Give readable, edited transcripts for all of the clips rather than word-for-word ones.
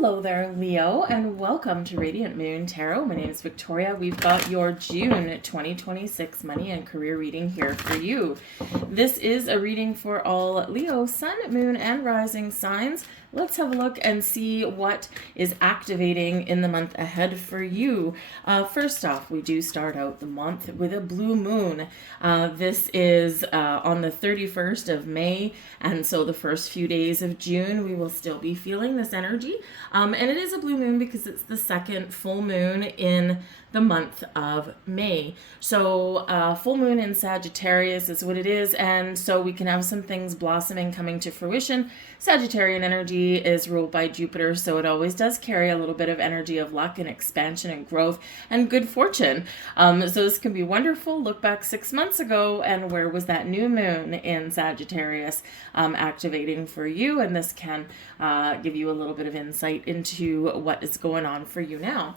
Hello there, Leo, and welcome to Radiant Moon Tarot. My name is Victoria. We've got your June 2026 money and career reading here for you. This is a reading for all Leo, Sun, Moon, and Rising signs. Let's have a look and see what is activating in the month ahead for you. First off, we do start out the month with a blue moon. This is on the 31st of May, and so the first few days of June, we will still be feeling this energy. And it is a blue moon because it's the second full moon in the month of May. So full moon in Sagittarius is what it is, and so we can have some things blossoming, coming to fruition. Sagittarian energy is ruled by Jupiter, so it always does carry a little bit of energy of luck and expansion and growth and good fortune. So this can be wonderful. Look back 6 months ago, and where was that new moon in Sagittarius activating for you? And this can give you a little bit of insight into what is going on for you now.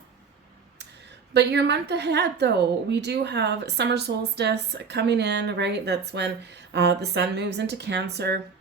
But your month ahead, though, we do have summer solstice coming in, right? That's when the sun moves into Cancer,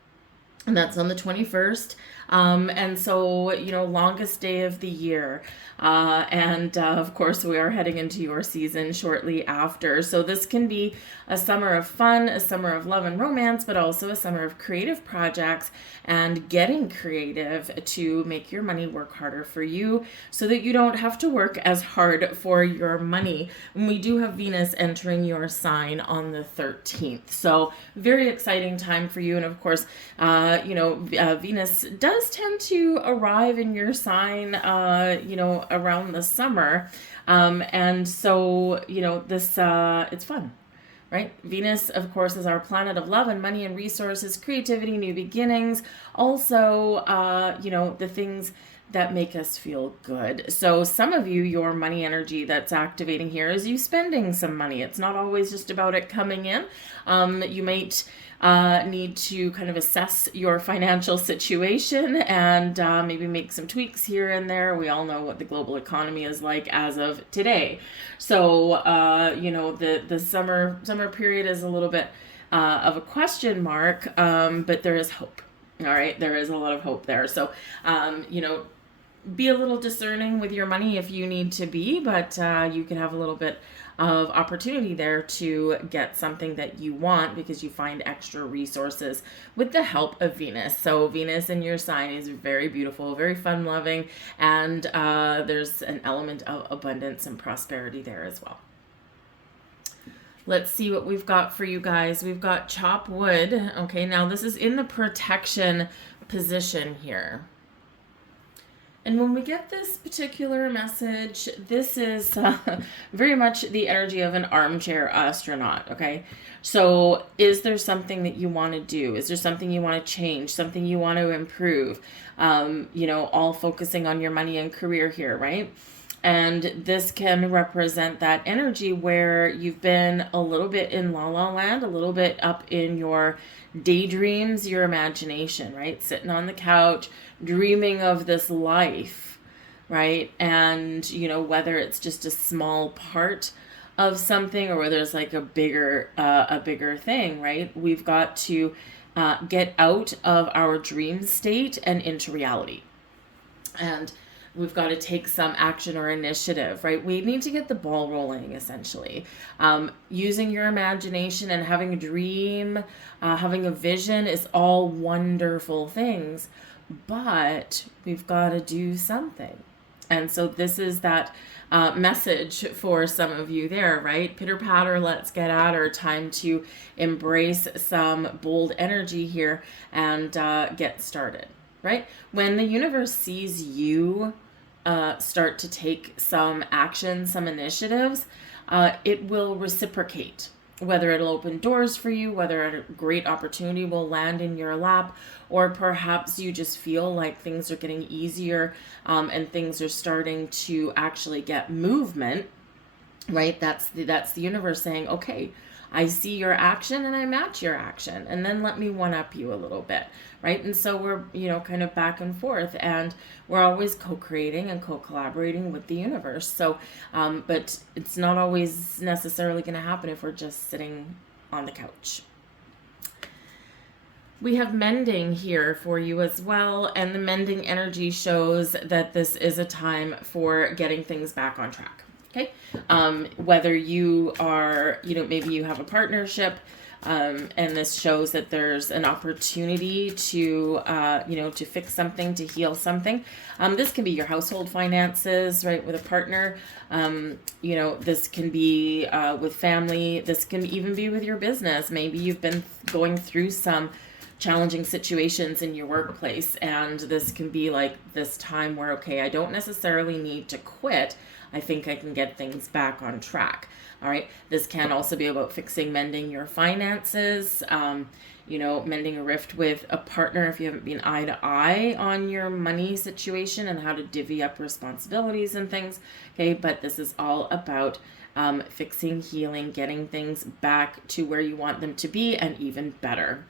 and that's on the 21st. And so, longest day of the year. And of course, we are heading into your season shortly after. So this can be a summer of fun, a summer of love and romance, but also a summer of creative projects and getting creative to make your money work harder for you so that you don't have to work as hard for your money. And we do have Venus entering your sign on the 13th. So very exciting time for you. And of course, Venus does tend to arrive in your sign, around the summer. And so, this, it's fun, right? Venus, of course, is our planet of love and money and resources, creativity, new beginnings. Also, the things that make us feel good. So some of you, your money energy that's activating here is you spending some money. It's not always just about it coming in. You might need to kind of assess your financial situation and maybe make some tweaks here and there. We all know what the global economy is like as of today. So, the summer period is a little bit of a question mark, but there is hope. All right, there is a lot of hope there. So, be a little discerning with your money if you need to be, but you can have a little bit of opportunity there to get something that you want because you find extra resources with the help of Venus. So Venus in your sign is very beautiful, very fun loving, and there's an element of abundance and prosperity there as well. Let's see what we've got for you guys. We've got chop wood. Okay, now this is in the protection position here. And when we get this particular message, this is very much the energy of an armchair astronaut, okay? So is there something that you want to do? Is there something you want to change, something you want to improve? All focusing on your money and career here, right? And this can represent that energy where you've been a little bit in la la land, a little bit up in your daydreams, your imagination, right? Sitting on the couch, dreaming of this life, right? And, whether it's just a small part of something or whether it's like a bigger thing, right? We've got to get out of our dream state and into reality. And we've got to take some action or initiative, right? We need to get the ball rolling, essentially. Using your imagination and having a dream, having a vision is all wonderful things, but we've got to do something. And so this is that message for some of you there, right? Pitter patter, let's get at her. Time to embrace some bold energy here and get started. Right? When the universe sees you start to take some action, some initiatives, it will reciprocate. Whether it'll open doors for you, whether a great opportunity will land in your lap, or perhaps you just feel like things are getting easier and things are starting to actually get movement, right? That's the universe saying, okay, I see your action and I match your action, and then let me one up you a little bit, right? And so we're, kind of back and forth, and we're always co-creating and co-collaborating with the universe. So, but it's not always necessarily going to happen if we're just sitting on the couch. We have mending here for you as well, and the mending energy shows that this is a time for getting things back on track. Okay, whether you are, maybe you have a partnership, and this shows that there's an opportunity to, to fix something, to heal something. This can be your household finances, right, with a partner. This can be with family. This can even be with your business. Maybe you've been going through some challenging situations in your workplace, and this can be like this time where, okay, I don't necessarily need to quit. I think I can get things back on track. All right. This can also be about fixing, mending your finances, mending a rift with a partner if you haven't been eye to eye on your money situation and how to divvy up responsibilities and things. Okay. But this is all about fixing, healing, getting things back to where you want them to be and even better.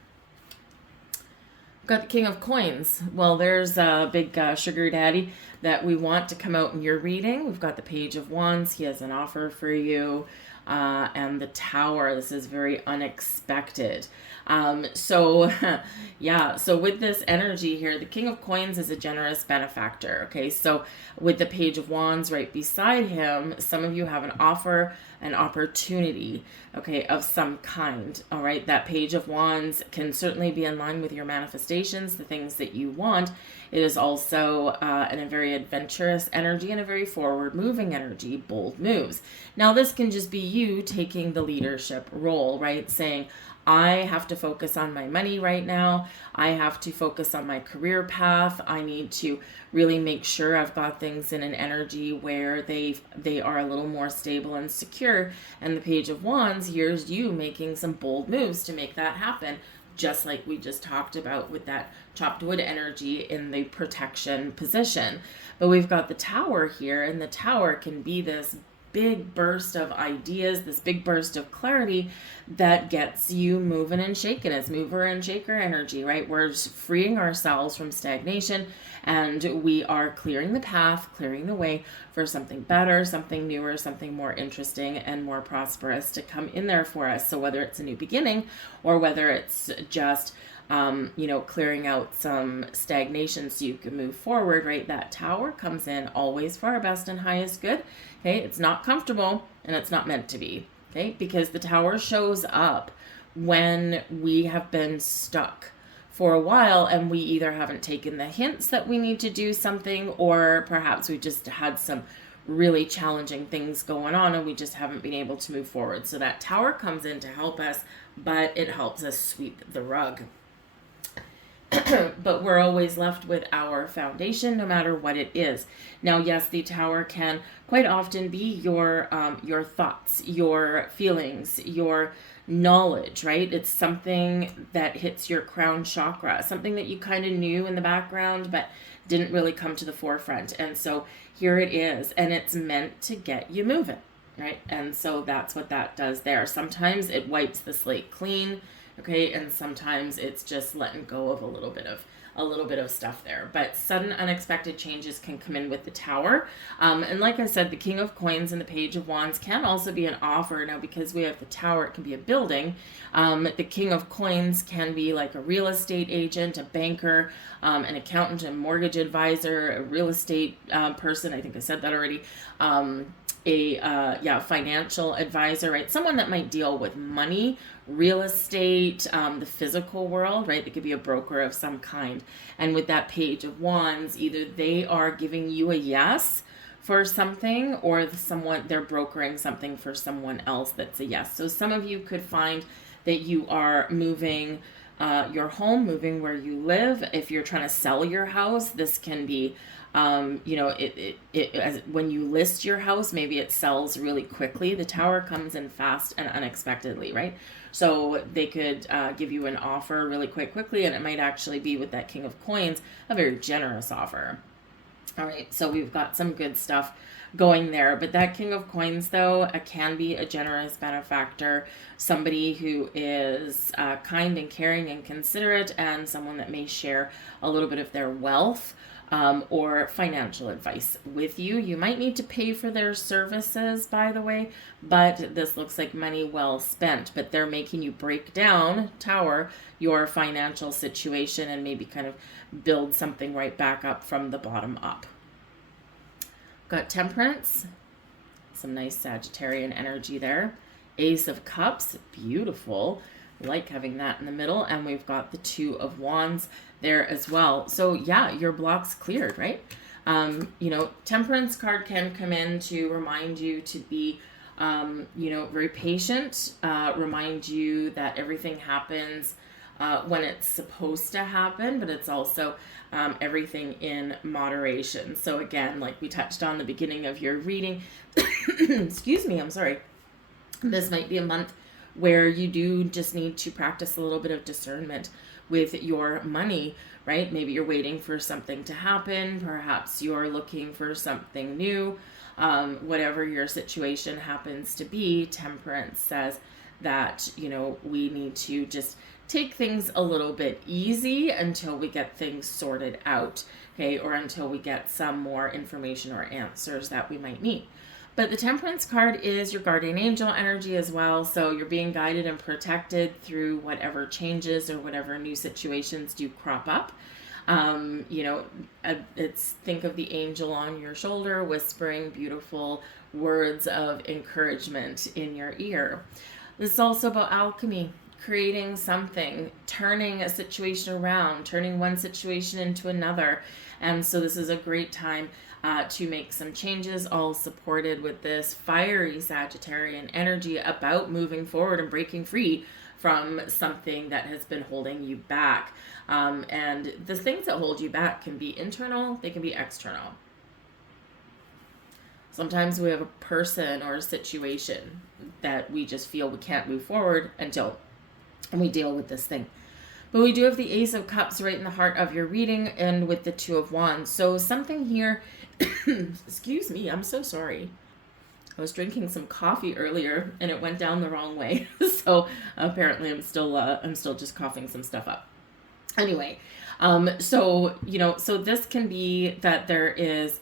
Got the King of Coins. Well, there's a big sugar daddy that we want to come out in your reading. We've got the Page of Wands. He has an offer for you. And the Tower. This is very unexpected. So with this energy here, the King of Coins is a generous benefactor. Okay, so with the Page of Wands right beside him, some of you have an offer, an opportunity, okay, of some kind. All right, that Page of Wands can certainly be in line with your manifestations, the things that you want. It is also in a very adventurous energy and a very forward moving energy, bold moves. Now, this can just be you taking the leadership role, right? Saying, I have to focus on my money right now. I have to focus on my career path. I need to really make sure I've got things in an energy where they are a little more stable and secure. And the Page of Wands, here's you making some bold moves to make that happen, just like we just talked about with that chopped wood energy in the protection position. But we've got the Tower here, and the Tower can be this big burst of ideas, this big burst of clarity that gets you moving and shaking. It's mover and shaker energy, right? We're freeing ourselves from stagnation, and we are clearing the path, clearing the way for something better, something newer, something more interesting and more prosperous to come in there for us. So whether it's a new beginning or whether it's just clearing out some stagnation so you can move forward, right? That Tower comes in always for our best and highest good. Okay, it's not comfortable and it's not meant to be. Okay, because the Tower shows up when we have been stuck for a while and we either haven't taken the hints that we need to do something, or perhaps we just had some really challenging things going on and we just haven't been able to move forward. So that Tower comes in to help us, but it helps us sweep the rug. But we're always left with our foundation, no matter what it is. Now, yes, the Tower can quite often be your thoughts, your feelings, your knowledge, right? It's something that hits your crown chakra, something that you kind of knew in the background, but didn't really come to the forefront. And so here it is, and it's meant to get you moving, right? And so that's what that does there. Sometimes it wipes the slate clean. Okay, and sometimes it's just letting go of a little bit of stuff there. But sudden unexpected changes can come in with the Tower. And like I said, the King of Coins and the Page of Wands can also be an offer. Now, because we have the Tower, it can be a building. The King of Coins can be like a real estate agent, a banker, an accountant, a mortgage advisor, a real estate person. I think I said that already. Financial advisor, right? Someone that might deal with money, real estate, the physical world, right? They could be a broker of some kind. And with that Page of Wands, either they are giving you a yes for something, or they're brokering something for someone else that's a yes. So some of you could find that you are moving your home, moving where you live. If you're trying to sell your house, this can be when you list your house, maybe it sells really quickly. The Tower comes in fast and unexpectedly, right? So they could give you an offer really quickly, and it might actually be, with that King of Coins, a very generous offer. All right, so we've got some good stuff going there. But that King of Coins, though, can be a generous benefactor, somebody who is kind and caring and considerate, and someone that may share a little bit of their wealth or financial advice with you. You might need to pay for their services, by the way, but this looks like money well spent. But they're making you break down, Tower, your financial situation and maybe kind of build something right back up from the bottom up. Got Temperance, some nice Sagittarian energy there. Ace of Cups, beautiful. Like having that in the middle. And we've got the Two of Wands there as well. So yeah, your block's cleared, right? Temperance card can come in to remind you to be, very patient, remind you that everything happens when it's supposed to happen, but it's also everything in moderation. So again, like we touched on the beginning of your reading, excuse me, I'm sorry. This might be a month where you do just need to practice a little bit of discernment with your money, right? Maybe you're waiting for something to happen. Perhaps you're looking for something new. Whatever your situation happens to be, Temperance says that, we need to just take things a little bit easy until we get things sorted out, okay? Or until we get some more information or answers that we might need. But the Temperance card is your guardian angel energy as well. So you're being guided and protected through whatever changes or whatever new situations do crop up. It's think of the angel on your shoulder whispering beautiful words of encouragement in your ear. This is also about alchemy, creating something, turning a situation around, turning one situation into another. And so this is a great time to make some changes, all supported with this fiery Sagittarian energy about moving forward and breaking free from something that has been holding you back. And the things that hold you back can be internal, they can be external. Sometimes we have a person or a situation that we just feel we can't move forward until we deal with this thing. But we do have the Ace of Cups right in the heart of your reading and with the Two of Wands. So something here, excuse me, I'm so sorry. I was drinking some coffee earlier and it went down the wrong way. So apparently I'm still just coughing some stuff up. Anyway, so this can be that there is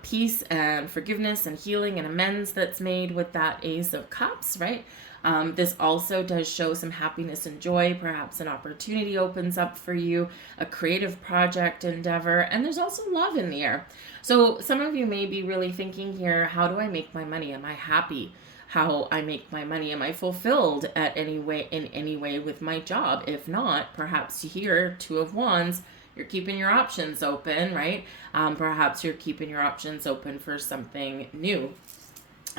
peace and forgiveness and healing and amends that's made with that Ace of Cups, right? This also does show some happiness and joy. Perhaps an opportunity opens up for you, a creative project endeavor, and there's also love in the air. So some of you may be really thinking here, how do I make my money? Am I happy how I make my money? Am I fulfilled in any way with my job? If not, perhaps here, Two of Wands, you're keeping your options open, right? Perhaps you're keeping your options open for something new.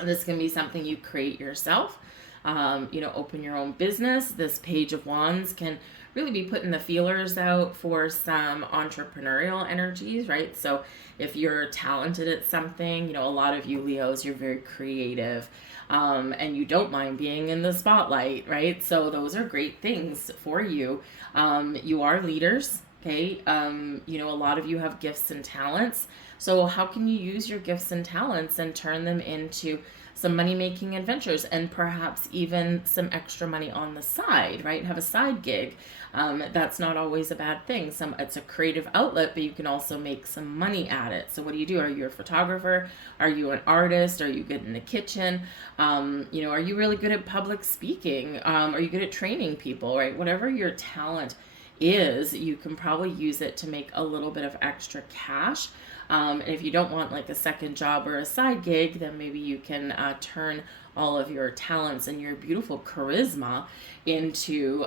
This can be something you create yourself. Open your own business. This Page of Wands can really be putting the feelers out for some entrepreneurial energies, right? So if you're talented at something, a lot of you Leos, you're very creative, and you don't mind being in the spotlight, right? So those are great things for you. You are leaders, okay? A lot of you have gifts and talents. So how can you use your gifts and talents and turn them into some money-making adventures and perhaps even some extra money on the side, right? Have a side gig. That's not always a bad thing. It's a creative outlet, but you can also make some money at it. So what do? Are you a photographer? Are you an artist? Are you good in the kitchen? Are you really good at public speaking? Are you good at training people, right? Whatever your talent is, you can probably use it to make a little bit of extra cash. And if you don't want like a second job or a side gig, then maybe you can turn all of your talents and your beautiful charisma into,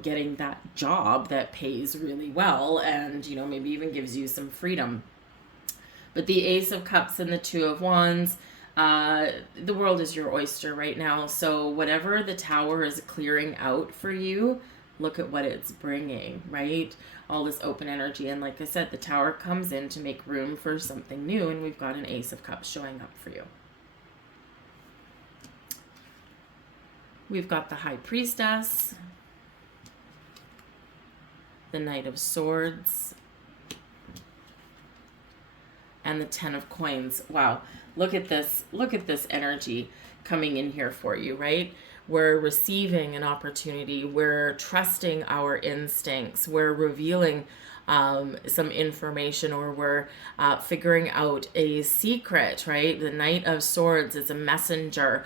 getting that job that pays really well and, maybe even gives you some freedom. But the Ace of Cups and the Two of Wands, the world is your oyster right now. So whatever the Tower is clearing out for you, look at what it's bringing, right? All this open energy. And like I said, the Tower comes in to make room for something new. And we've got an Ace of Cups showing up for you. We've got the High Priestess, the Knight of Swords, and the Ten of Coins. Wow. Look at this. Look at this energy coming in here for you, right? We're receiving an opportunity. We're trusting our instincts. We're revealing some information, or we're figuring out a secret, right? The Knight of Swords is a messenger,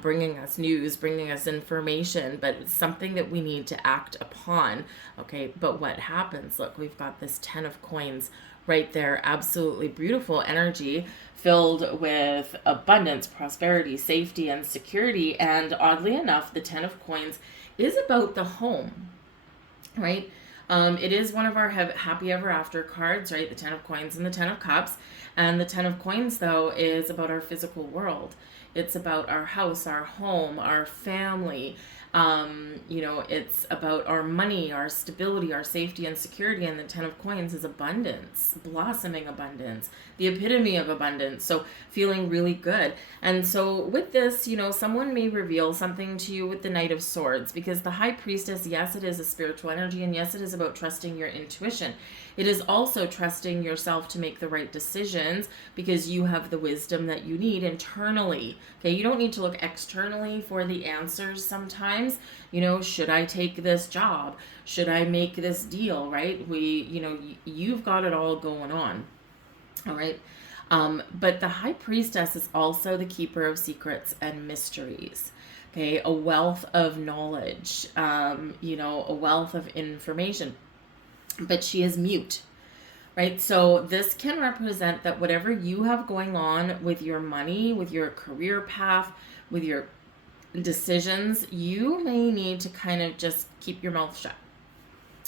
bringing us news, bringing us information, but it's something that we need to act upon. Okay, but what happens? Look, we've got this 10 of Coins right there. Absolutely beautiful energy filled with abundance, prosperity, safety, and security. And oddly enough, the 10 of Coins is about the home, right? It is one of our happy ever after cards, right? The 10 of Coins and the 10 of Cups. And the 10 of Coins, though, is about our physical world. It's about our house, our home, our family. It's about our money, our stability, our safety and security. And the 10 of Coins is abundance, blossoming abundance, the epitome of abundance. So feeling really good. And so with this, someone may reveal something to you with the Knight of Swords, because the High Priestess, yes, it is a spiritual energy. And yes, it is about trusting your intuition. It is also trusting yourself to make the right decisions, because you have the wisdom that you need internally. Okay, you don't need to look externally for the answers sometimes. Should I take this job? Should I make this deal, right? You've got it all going on. All right. But the High Priestess is also the keeper of secrets and mysteries. Okay, a wealth of knowledge, a wealth of information. But she is mute, right? So this can represent that whatever you have going on with your money, with your career path, with your decisions, you may need to kind of just keep your mouth shut.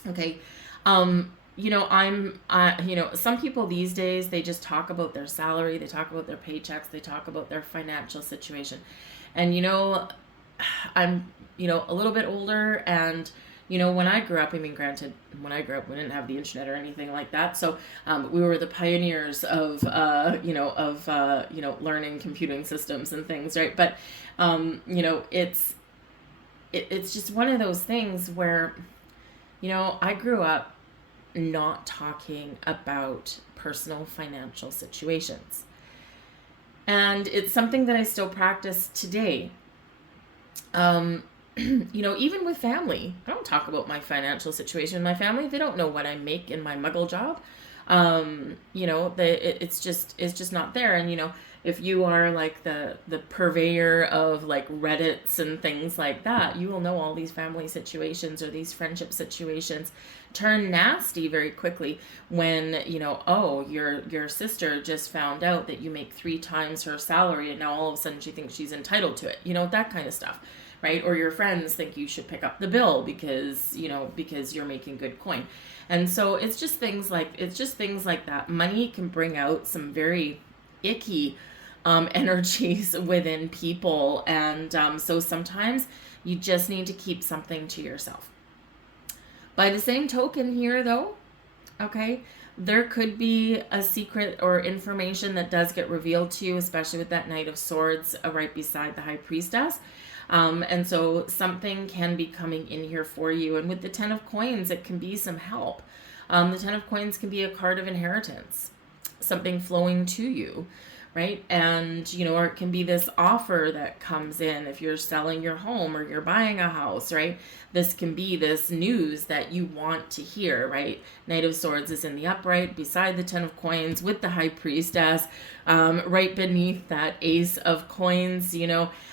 Okay. Some people these days, they just talk about their salary, they talk about their paychecks, they talk about their financial situation. And, I'm, a little bit older, and when I grew up, granted, when I grew up, we didn't have the internet or anything like that. So we were the pioneers of learning computing systems and things, right? But, it's just one of those things where, I grew up not talking about personal financial situations. And it's something that I still practice today. Even with family, I don't talk about my financial situation. My family, they don't know what I make in my muggle job. It's just not there. And, if you are like the purveyor of like Reddits and things like that, you will know all these family situations or these friendship situations turn nasty very quickly when, your sister just found out that you make 3 times her salary, and now all of a sudden she thinks she's entitled to it, that kind of stuff. Right? Or your friends think you should pick up the bill because you're making good coin. And so it's just things like that. Money can bring out some very icky energies within people. And so sometimes you just need to keep something to yourself. By the same token here, though, okay, there could be a secret or information that does get revealed to you, especially with that Knight of Swords right beside the High Priestess. And so something can be coming in here for you. And with the 10 of Coins, it can be some help. The 10 of Coins can be a card of inheritance, something flowing to you, right? And, or it can be this offer that comes in if you're selling your home or you're buying a house, right? This can be this news that you want to hear, right? Knight of Swords is in the upright beside the 10 of Coins with the High Priestess, right beneath that Ace of Coins,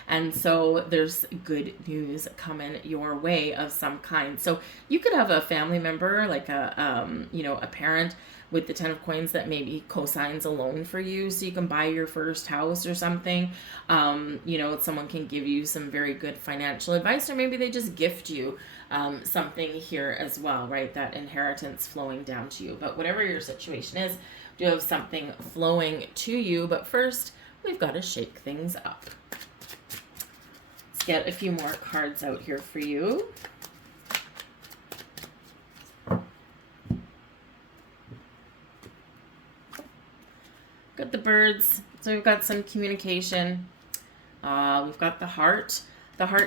and so there's good news coming your way of some kind. So you could have a family member, like a parent with the 10 of Coins that maybe co-signs a loan for you so you can buy your first house or something. Someone can give you some very good financial advice, or maybe they just gift you something here as well, right? That inheritance flowing down to you. But whatever your situation is, you have something flowing to you. But first, we've got to shake things up. Let's get a few more cards out here for you. Got the birds, so we've got some communication. We've got the heart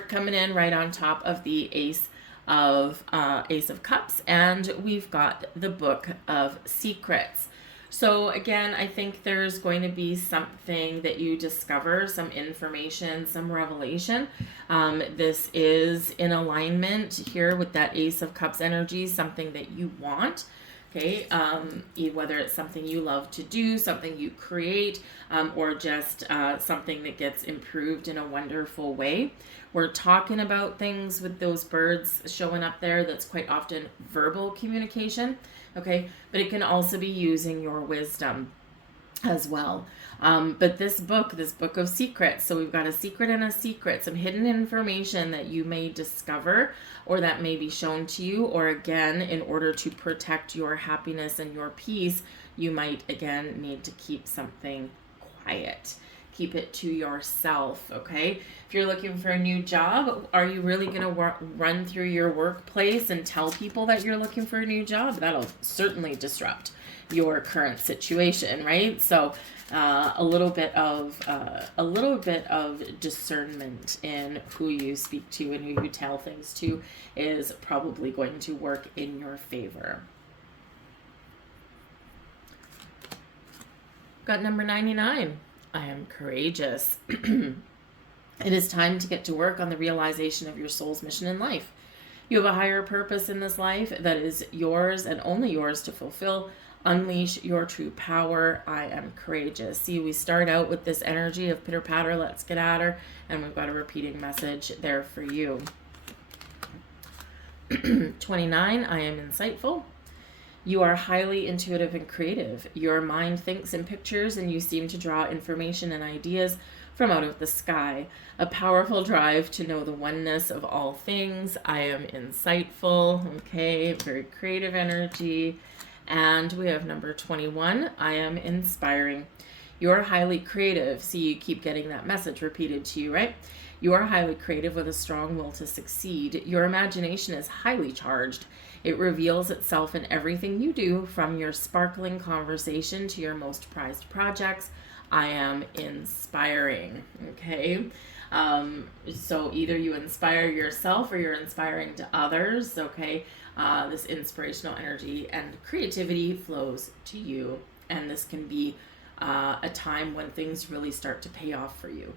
coming in right on top of the Ace of Cups, and we've got the Book of Secrets. So again, I think there's going to be something that you discover, some information, some revelation. This is in alignment here with that Ace of Cups energy, something that you want Okay, whether it's something you love to do, something you create, or just something that gets improved in a wonderful way. We're talking about things with those birds showing up there that's quite often verbal communication, okay? But it can also be using your wisdom as well. But this book of secrets, so we've got a secret and a secret, some hidden information that you may discover or that may be shown to you, or again, in order to protect your happiness and your peace, you might again need to keep something quiet. Keep it to yourself, okay? If you're looking for a new job, are you really going to run through your workplace and tell people that you're looking for a new job? That'll certainly disrupt your current situation, right? So a little bit of discernment in who you speak to and who you tell things to is probably going to work in your favor. Got number 99. I am courageous. It is time to get to work on the realization of your soul's mission in life. You have a higher purpose in this life that is yours and only yours to fulfill. Unleash your true power. I am courageous. See, we start out with this energy of pitter patter, let's get at her, and we've got a repeating message there for you. 29, I am insightful. You are highly intuitive and creative. Your mind thinks in pictures and you seem to draw information and ideas from out of the sky. A powerful drive to know the oneness of all things. I am insightful. Okay, very creative energy. And we have number 21. I am inspiring. You're highly creative. See, you keep getting that message repeated to you, right? You are highly creative with a strong will to succeed. Your imagination is highly charged. It reveals itself in everything you do, from your sparkling conversation to your most prized projects. I am inspiring, okay? So either you inspire yourself or you're inspiring to others, okay? This inspirational energy and creativity flows to you, and this can be a time when things really start to pay off for you.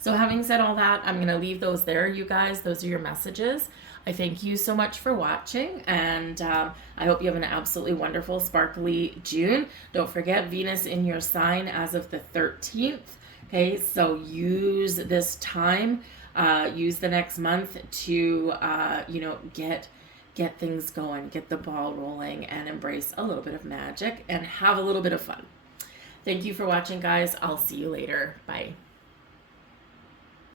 So having said all that, I'm going to leave those there, you guys. Those are your messages. I thank you so much for watching, and I hope you have an absolutely wonderful, sparkly June. Don't forget Venus in your sign as of the 13th. Okay, so use this time, use the next month to, get things going, get the ball rolling, and embrace a little bit of magic and have a little bit of fun. Thank you for watching, guys. I'll see you later. Bye.